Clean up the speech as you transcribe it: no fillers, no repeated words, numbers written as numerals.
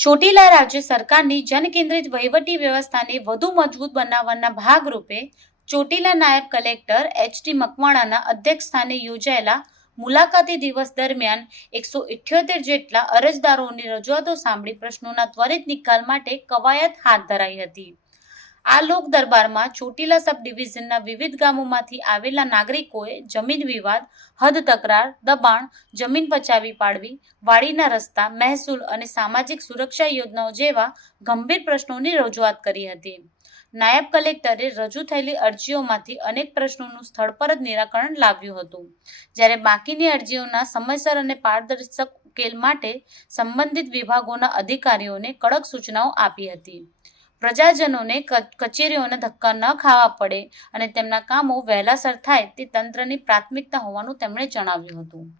ચોટીલા રાજ્ય સરકારની જનકેન્દ્રિત વહીવટી વ્યવસ્થાને વધુ મજબૂત બનાવવાના ભાગરૂપે ચોટીલા નાયબ કલેક્ટર એચ.ટી. મકવાણાના અધ્યક્ષસ્થાને યોજાયેલા મુલાકાતી દિવસ દરમિયાન 178 જેટલા અરજદારોની રજૂઆતો સાંભળી પ્રશ્નોના ત્વરિત નિકાલ માટે કવાયત હાથ ધરાઈ હતી. આ લોક દરબારમાં ચોટીલા સબ ડિવિઝનના વિવિધ ગામોમાંથી આવેલા નાગરિકોએ જમીન વિવાદ, હદ તકરાર, દબાણ, જમીન પચાવી પાડવી, વાડીના રસ્તા, મહેસૂલ અને સામાજિક સુરક્ષા યોજનાઓ જેવા ગંભીર પ્રશ્નોની રજૂઆત કરી હતી. નાયબ કલેક્ટરે રજૂ થયેલી અરજીઓમાંથી અનેક પ્રશ્નોનું સ્થળ પર જ નિરાકરણ લાવ્યું હતું, જ્યારે બાકીની અરજીઓના સમયસર અને પારદર્શક ઉકેલ માટે સંબંધિત વિભાગોના અધિકારીઓને કડક સૂચનાઓ આપી હતી. પ્રજાજનોને કચેરીઓના ધક્કા ન ખાવા પડે અને તેમના કામો વહેલાસર થાય તે તંત્રની પ્રાથમિકતા હોવાનું તેમણે જણાવ્યું હતું.